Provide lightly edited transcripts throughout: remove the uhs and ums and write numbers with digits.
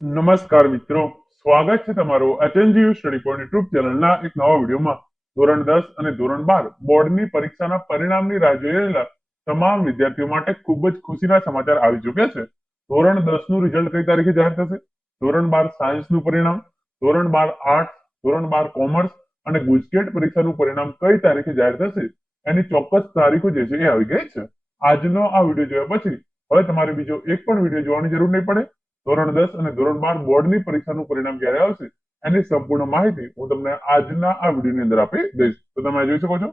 નમસ્કાર મિત્રો, સ્વાગત છે તમારું એચએનજીયુ સ્ટડી પોઈન્ટ યુટ્યુબ ચેનલના એક નવા વિડીયોમાં. ધોરણ 10 અને ધોરણ 12 બોર્ડની પરીક્ષાના પરિણામની રાહ જોઈ રહેલા તમામ વિદ્યાર્થીઓ માટે ખૂબ જ ખુશીના સમાચાર આવી ચૂક્યા છે. ધોરણ 10 નું રિઝલ્ટ કઈ તારીખે જાહેર થશે? ધોરણ 12 સાયન્સનું પરિણામ, ધોરણ 12 આર્ટ્સ, ધોરણ 12 કોમર્સ અને ગુજકેટ પરીક્ષાનું પરિણામ કઈ તારીખે જાહેર થશે એની ચોક્કસ તારીખો જે છે એ આવી ગઈ છે. આજનો આ વિડીયો જોયા પછી હવે તમારે બીજો એક પણ વિડીયો જોવાની જરૂર નહીં પડે. ધોરણ 10 અને ધોરણ 12 બોર્ડની પરીક્ષાનું પરિણામ ક્યારે આવશે એની સંપૂર્ણ માહિતી હું તમને આજના આ વિડીયોની અંદર આપી દઈશ. તો તમે જોઈ શકો છો,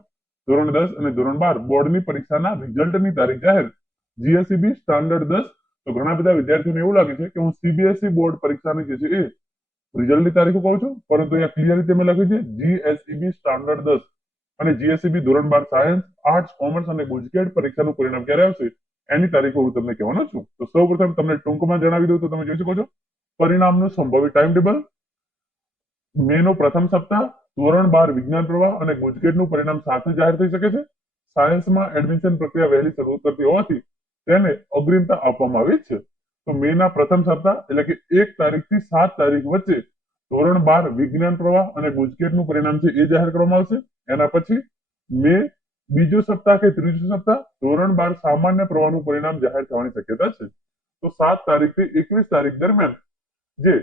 ધોરણ 10 અને ધોરણ 12 બોર્ડની પરીક્ષાના રિઝલ્ટની તારીખ જાહેર. GSEB standard 10. તો ઘણા બધા વિદ્યાર્થીઓને એવું લાગે છે કે હું સીબીએસઈ બોર્ડ પરીક્ષાની જે છે એ રિઝલ્ટની તારીખો કહું છું, પરંતુ અહીંયા ક્લિયર રીતે મેં લખ્યું છે જીએસઈબી સ્ટાન્ડર્ડ 10 અને જીએસઈબી ધોરણ 12 સાયન્સ, આર્ટ્સ, કોમર્સ અને ગુજકેટ પરીક્ષાનું પરિણામ ક્યારે આવશે એની તારીખો હું તમને કહેવાનો છું. તો સૌપ્રથમ તમને ટૂંકમાં જણાવી દઉં તો તમે જોઈ શકો છો પરિણામનું સંભવિત ટાઈમ ટેબલ. મે નો પ્રથમ સપ્તાહ ધોરણ 12 વિજ્ઞાન પ્રવાહ અને ગુજકેટનું પરિણામ સાથે જાહેર થઈ શકે છે. સાયન્સમાં એડમિશન પ્રક્રિયા વહેલી શરૂ કરતી હોવાથી તેને અગ્રિમતા આપવામાં આવી છે. તો મે ના પ્રથમ સપ્તાહ એટલે કે 1 તારીખથી 7 તારીખ વચ્ચે ધોરણ 12 વિજ્ઞાન પ્રવાહ અને ગુજકેટનું પરિણામ છે એ જાહેર કરવામાં આવશે. એના પછી મે બીજો સપ્તાહ કે ત્રીજો સપ્તાહ ધોરણ 12 સામાન્ય પ્રવાહનું પરિણામ જાહેર થવાની શક્યતા છે. તો 7 તારીખથી 21 તારીખ દરમિયાન જે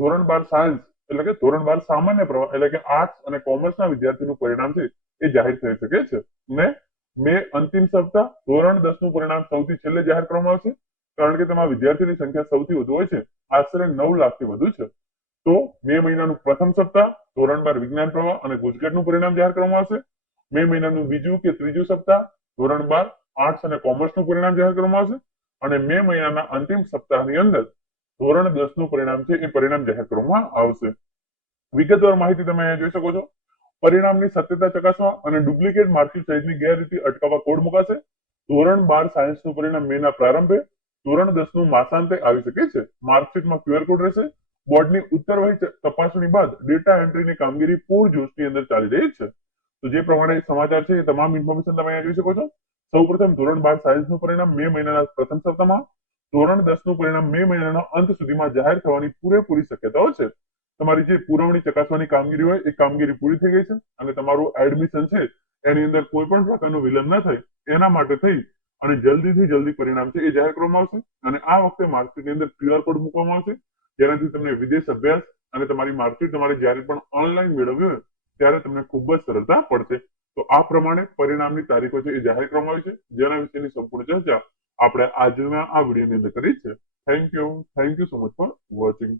ધોરણ 12 સાયન્સ એટલે કે ધોરણ 12 સામાન્ય પ્રવાહ એટલે કે આર્ટ્સ અને કોમર્સના વિદ્યાર્થીનું પરિણામ છે એ જાહેર થઈ શકે છે. ને મે અંતિમ સપ્તાહ ધોરણ 10 નું પરિણામ સૌથી છેલ્લે જાહેર કરવામાં આવશે, કારણ કે તેમાં વિદ્યાર્થીની સંખ્યા સૌથી વધુ હોય છે, આશરે 9 લાખથી વધુ છે. તો મે મહિનાનું પ્રથમ સપ્તાહ ધોરણ 12 વિજ્ઞાન પ્રવાહ અને ગુજકેટનું પરિણામ જાહેર કરવામાં આવશે. મે મહિનાનું બીજું કે ત્રીજું સપ્તાહ ધોરણ 12 આર્ટ્સ અને કોમર્સનું પરિણામ જાહેર કરવામાં આવશે અને મે મહિનાના અંતિમ સપ્તાહની અંદર ધોરણ 10 નું પરિણામ છે એ પરિણામ જાહેર કરવામાં આવશે. વિગતવાર માહિતી તમે અહીંયા જોઈ શકો છો. પરિણામની સત્યતા ચકાસવા અને ડુપ્લિકેટ માર્કશીટ સહિતની ગેરરીતિ અટકાવવા કોડ મુકાશે. ધોરણ 12 સાયન્સનું પરિણામ મેના પ્રારંભે, ધોરણ 10 નું માસાંતે આવી શકે છે. માર્કશીટમાં ક્યુઆર કોડ રહેશે. બોર્ડની ઉત્તરવહી તપાસણી બાદ ડેટા એન્ટ્રીની કામગીરી પૂરજોશની અંદર ચાલી રહી છે. તો જે પ્રમાણે સમાચાર છે એ તમામ ઇન્ફોર્મેશન તમે અહીંયા જોઈ શકો છો. સૌપ્રથમ ધોરણ 12 સાયન્સનું પરિણામ મે મહિનાના પ્રથમ સપ્તાહમાં, ધોરણ 10 નું પરિણામ મે મહિનાના અંત સુધીમાં જાહેર થવાની પૂરેપૂરી શક્યતાઓ છે. તમારી જે પુરવણી ચકાસવાની કામગીરી હોય એ કામગીરી પૂરી થઈ ગઈ છે અને તમારું એડમિશન છે એની અંદર કોઈ પણ પ્રકારનો વિલંબ ન થાય એના માટે થઈ અને જલ્દીથી જલ્દી પરિણામ છે એ જાહેર કરવામાં આવશે. અને આ વખતે માર્કશીટની અંદર ક્યુઆર કોડ મૂકવામાં આવશે, જેનાથી તમને વિદેશ અભ્યાસ અને તમારી માર્કશીટ તમારે જ્યારે પણ ઓનલાઈન મેળવવી હોય ત્યારે તમને ખૂબ જ સરળતા પડશે. તો આ પ્રમાણે પરિણામની તારીખો છે એ જાહેર કરવામાં આવી છે, જેના વિશેની સંપૂર્ણ ચર્ચા આપણે આજના આ વિડીયોની અંદર કરી છે. Thank you so much for watching.